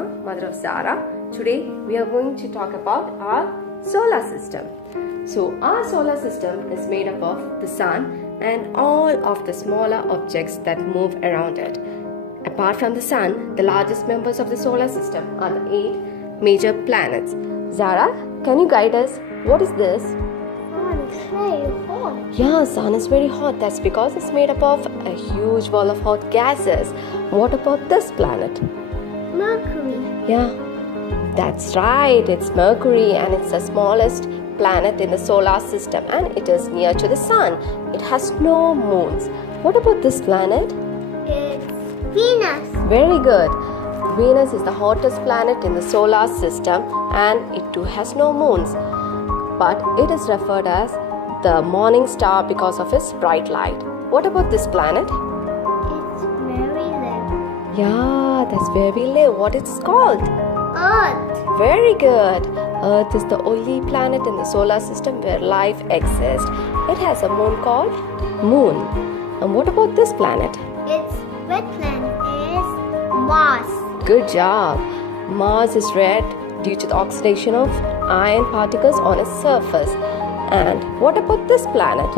Fatima, mother of Zara. Today we are going to talk about our solar system. So our solar system is made up of the sun and all of the smaller objects that move around it. Apart from the sun, the largest members of the solar system are the 8 major planets. Zara, can you guide us? What is this? Sun is very hot. Yeah, sun is very hot. That's because it's made up of a huge ball of hot gases. What about this planet? Mercury. Yeah, that's right. It's Mercury and it's the smallest planet in the solar system and it is near to the sun. It has no moons. What about this planet? It's Venus. Very good. Venus is the hottest planet in the solar system and it too has no moons. But it is referred as the morning star because of its bright light. What about this planet? It's very low. Yeah, that's where we live. What it's called? Earth. Very good. Earth is the only planet in the solar system where life exists. It has a moon called Moon. And what about this planet? Its red planet is Mars. Good job. Mars is red due to the oxidation of iron particles on its surface. And what about this planet?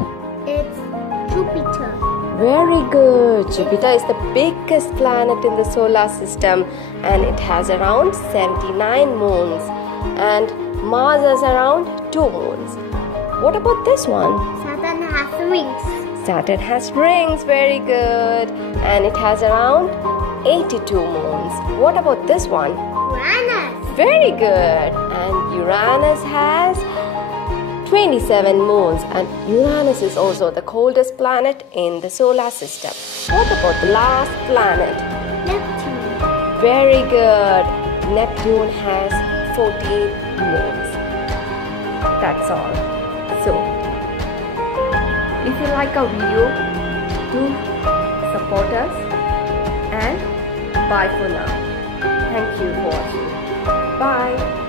It's Jupiter. Very good. Jupiter is the biggest planet in the solar system and it has around 79 moons. And Mars has around 2 moons. What about this one? Saturn has rings. Saturn has rings. Very good. And it has around 82 moons. What about this one? Uranus. Very good. And Uranus has 27 moons and Uranus is also the coldest planet in the solar system. What about the last planet? Neptune. Very good. Neptune has 14 moons. That's all. So, if you like our video, do support us and bye for now. Thank you for watching. Bye.